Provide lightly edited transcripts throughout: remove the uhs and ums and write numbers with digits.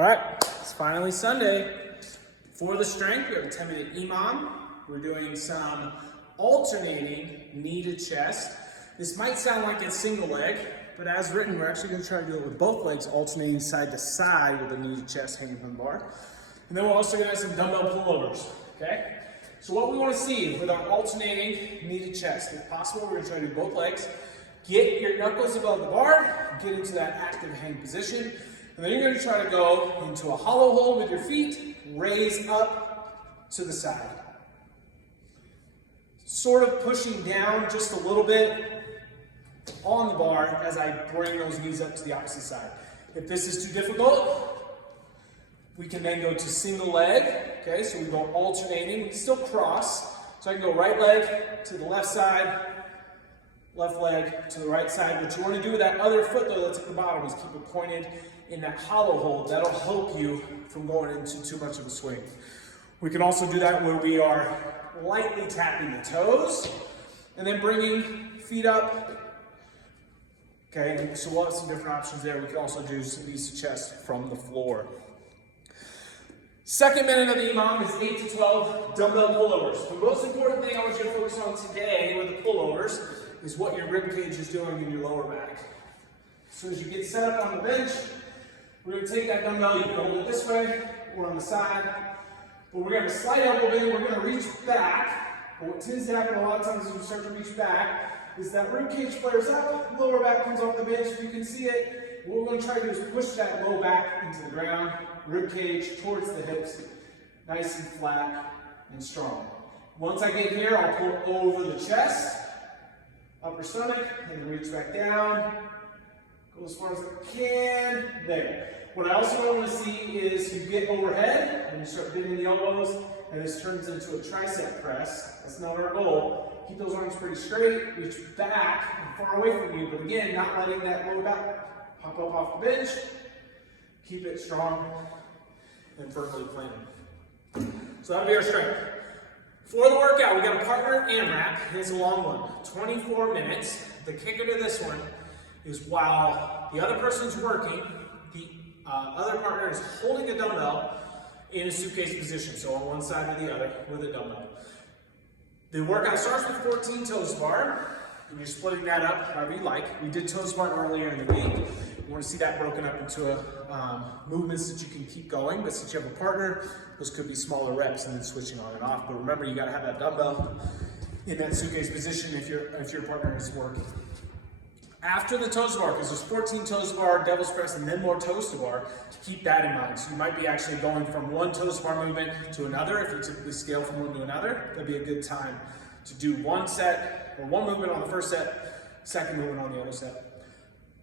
All right, it's finally Sunday. For the strength, we have a 10-minute EMOM. We're doing some alternating knee to chest. This might sound like it's single leg, but as written, we're actually going to try to do it with both legs alternating side to side with a knee to chest hanging from the bar. And then we're also going to have some dumbbell pullovers, okay? So what we want to see with our alternating knee to chest, if possible, we're going to try to do both legs. Get your knuckles above the bar, get into that active hang position, and then you're going to try to go into a hollow hold with your feet, raise up to the side. Sort of pushing down just a little bit on the bar as I bring those knees up to the opposite side. If this is too difficult, we can then go to single leg, okay? So we go alternating, we can still cross. So I can go right leg to the left side, left leg to the right side. What you want to do with that other foot though that's at the bottom is keep it pointed in that hollow hold. That'll help you from going into too much of a swing. We can also do that where we are lightly tapping the toes and then bringing feet up. Okay, so we'll have some different options there. We can also do some knees to chest from the floor. Second minute of the EMOM is 8 to 12 dumbbell pullovers. The most important thing I want you to focus on today with the pullovers is what your rib cage is doing in your lower back. So as you get set up on the bench, we're going to take that dumbbell, you can hold it this way or on the side, but we're going to have a slight elbow bend, we're going to reach back, but what tends to happen a lot of times as you start to reach back is that rib cage flares up, lower back comes off the bench, you can see it. What we're going to try to do is push that low back into the ground, rib cage towards the hips, nice and flat and strong. Once I get here, I'll pull over the chest, upper stomach, and reach back down. Go as far as I can. There. What I also want to see is you get overhead and you start bending the elbows, and this turns into a tricep press. That's not our goal. Keep those arms pretty straight, reach back and far away from you, but again, not letting that lower back pop up off the bench. Keep it strong and firmly planted. So that'll be our strength. For the workout, we got a partner AMRAP. It's a long one, 24 minutes. The kicker to this one is while the other person's working, the other partner is holding a dumbbell in a suitcase position, so on one side or the other with a dumbbell. The workout starts with 14 toes to bar, and you're splitting that up however you like. We did toes to bar earlier in the week. You want to see that broken up into movements that you can keep going, but since you have a partner, those could be smaller reps and then switching on and off. But remember, you got to have that dumbbell in that suitcase position if your partner is working. After the toes to bar, because there's 14 toes to bar, devil's press, and then more toes to bar, keep that in mind. So you might be actually going from one toes to bar movement to another. If you typically scale from one to another, that'd be a good time to do one set or one movement on the first set, second movement on the other set.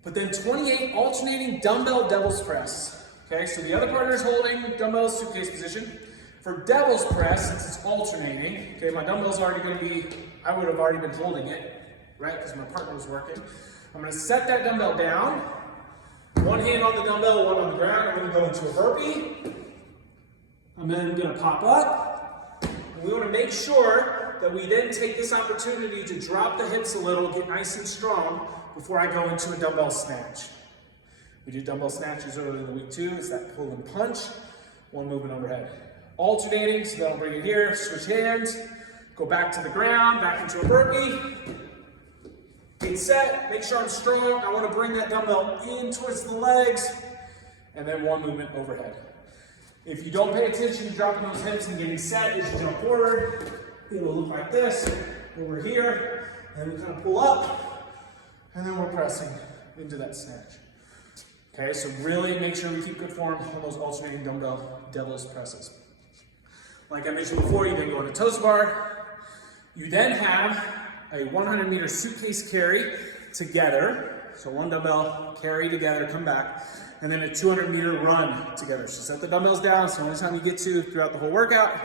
But then 28 alternating dumbbell devil's press. Okay, so the other partner is holding dumbbell suitcase position. For devil's press, since it's alternating, okay, my dumbbell's already going to be, I would have already been holding it, right, because my partner was working. I'm going to set that dumbbell down, one hand on the dumbbell, one on the ground. I'm going to go into a burpee. I'm then going to pop up. And we want to make sure that we then take this opportunity to drop the hips a little, get nice and strong before I go into a dumbbell snatch. We did dumbbell snatches earlier in the week too. It's that pull and punch, one movement overhead. Alternating, so that'll bring it here, switch hands, go back to the ground, back into a burpee. Get set, make sure I'm strong. I want to bring that dumbbell in towards the legs, and then one movement overhead. If you don't pay attention to dropping those hips and getting set as you jump forward, it will look like this. Over here, and we kind of pull up, and then we're pressing into that snatch. Okay, so really make sure we keep good form on those alternating dumbbell devil's presses. Like I mentioned before, you then go into toes to bar. You then have a 100-meter suitcase carry together. So one dumbbell, carry together, come back, and then a 200-meter run together. So set the dumbbells down. It's the only time you get to throughout the whole workout.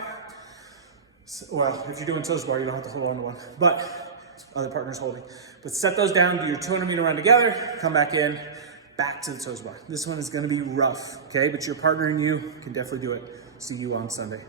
So, well, if you're doing toes to bar, you don't have to hold on to one, but other partners holding. But set those down, do your 200-meter run together, come back in, back to the toes to bar. This one is going to be rough, okay? But your partner and you can definitely do it. See you on Sunday.